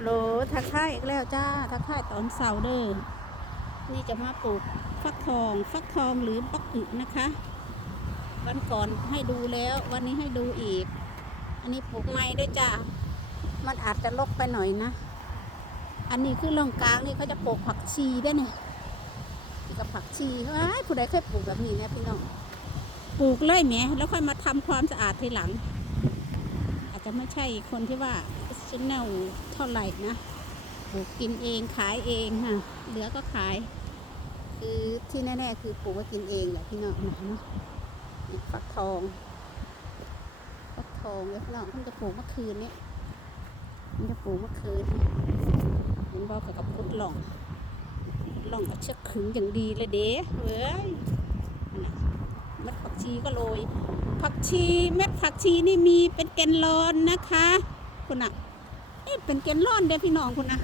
ฮัลโหลทักทายอีกแล้วจ้า ทักทายตอนเสาร์เด้อนี่จะมาปลูกฟักทอง ฟักทองหรือปักอึนะคะ วันก่อนให้ดูแล้ว วันนี้ให้ดูอีก อันนี้ปลูกไม้ด้วยจ้า มันอาจจะลกไปหน่อยนะ อันนี้คือร่องกลางนี่เขาจะปลูกผักชีได้เนี่ยกับผักชีว้ายผู้ใดเคยปลูกแบบนี้นี่ยพี่น้อง ปลูกเลยแหมแล้วค่อยมาทำความสะอาดทีหลัง อาจจะไม่ใช่คนที่ว่า ชแนลเท่าไหร่นะปลูกกินเองขายเองค่ะเหลือก็ขาย คือที่แน่ๆคือปลูกไว้กินเองแหละพี่น้องนะเนาะฟักทองฟักทองแล้วพี่น้องเพิ่งจะปลูกเมื่อคืนนี้มันจะปลูกเมื่อคืนเห็นบอกกับพุดหล่องหล่องเอาเชือกขึงอย่างดีเลยเด้เว้ยนั่ะเม็ดผักชีก็โรยผักชีเม็ดผักชีนี่มีเป็นแกนลอนนะคะคุณอะ นี่เป็นแกนลอนเด้พี่น้องคุณอะ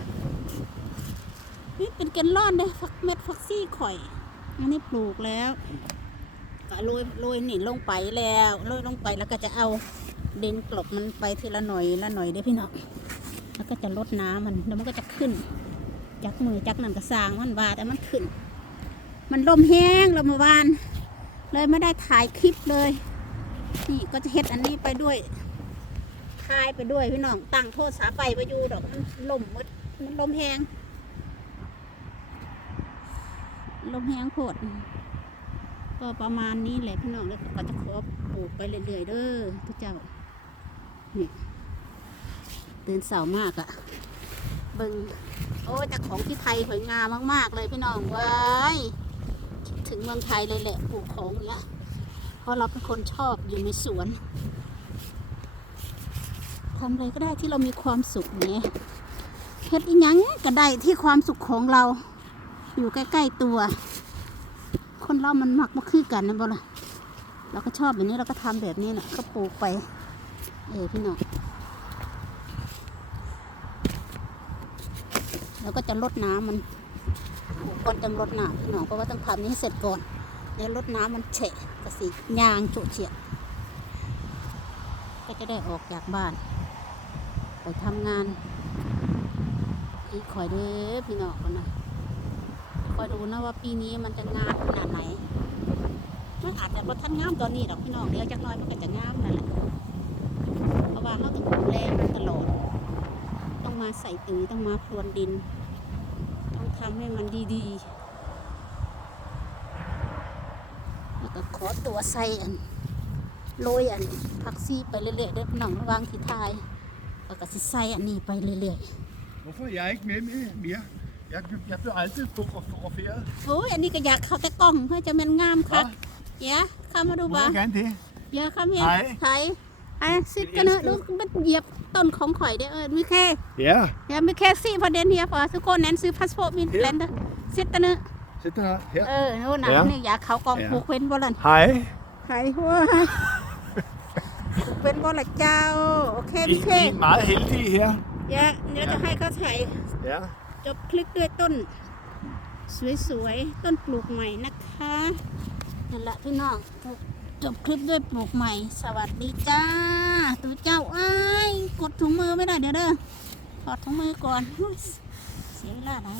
นี่เป็นแกนลอนเด้อฝักเม็ดผักชีข่อยอันนี้ปลูกแล้วก็โรยโรยนี่ลงไปแล้วโรยลงไปแล้วก็จะเอาดินกลบมันไปทีละหน่อยละหน่อยเด้พี่น้องแล้วก็จะลดน้ำมันแล้วมันก็จะขึ้น จักมือจักนั่นก็สร้างมันบาแต่มันขึ้น มันลมแห้งลมเมื่อวาน เลยไม่ได้ถ่ายคลิปเลย นี่ก็จะเฮ็ดอันนี้ไปด้วย ทายไปด้วยพี่น้องตั้งโทษสาไปไปอยู่ดอกมันลมมดมันลมแหงลมแหงโพดก็ประมาณนี้แหละพี่น้องแล้วก็จะขอปลูกไปเรื่อยๆเด้อทุกเจ้านี่ตื่นเสามากอะเบิงโอ้แต่ของที่ไทยสวยงามมากๆเลยพี่น้องเว้ายถึงเมืองไทยเลยแหละปลูกของเนี้ยเพราะเราเป็นคนชอบอยู่ในสวน ทำอะไรก็ได้ที่เรามีความสุขเนี่ยเฮ็ดอีหยังก็ได้ที่ความสุขของเรา อยู่ใกล้ๆตัว คนเรามันมักมาคือกันนะบ่ล่ะเราก็ชอบแบบนี้เราก็ทำแบบนี้แหละก็ปลูกไปเออพี่น้องแล้วก็จะลดน้ำมันก่อนจังลดน้ำพี่น้องเพราะว่าต้องทำนี้ให้เสร็จก่อนเดี๋ยวรดน้ำมันเฉะกระสียางโฉเฉียดก็จะได้ออกจากบ้าน ไปทำงาน อีกคอยเด้อพี่น้องคนนะคอยดูนะว่าปีนี้มันจะงามขนาดไหนมันอาจจะบ่ทันงามตอนนี้ดอกพี่น้องเดี๋ยวจักน้อยมันก็จะงามนั่นแหละเพราะว่าเราต้องดูแลมันตลอด ต้องมาใส่ปุ๋ยต้องมาพรวนดิน ต้องทำให้มันดีๆแล้วก็ขอตัวใส่อันโรยอันผักซีไปเรื่อยๆด้อพี่น้องระวังที่ทาย แล้วก็สิใส่อันนี้ไปเรื่อย Hvorfor er jeg ikke med mere? mere? Jeg, jeg bliver altid fotograferet. ๆ โอ้ยอันนี้ก็อยากเข้าแต่กล้องเพื่อจะแมันงามคัก Hva? เดี๋ยวเข้ามาดู Må บ้า jeg gerne det? เดี๋ยวเข้ามาเฮียไหนไทยไอ้ซิดกันเนอะดูมันเหยียบต้นของข่อยเด้อเออมีแค่ Ja. เดี๋ยวมีแค่สี่ประเด็นเฮียพอทุกคนนั้นซื้อพาสปอร์ตมีแลนด์ซิดกันเนอะ Sæt dig her. her. เออโน่นน่ะเดี๋ยวนี่อยากเขากองเดี๋ยวผูกเว้นบ่ล่ะ Hej. ไข่หัว ผูกเว้นบ่ล่ะเจ้า โอเค I, มีแค่ I er meget heldige her. เดี๋ยวเดี๋ยวจะให้เขาถ่าย Ja. จบคลิปด้วยต้น สวยๆ ต้นปลูกใหม่นะคะนั่นแหละพี่น้องจบคลิปด้วยปลูกใหม่ สวัสดีจ้าตัวเจ้าอ้ายกดถุงมือไม่ได้เดี๋ยวเด้อถอดถุงมือก่อนอุ๊ยเสียเวลาไหน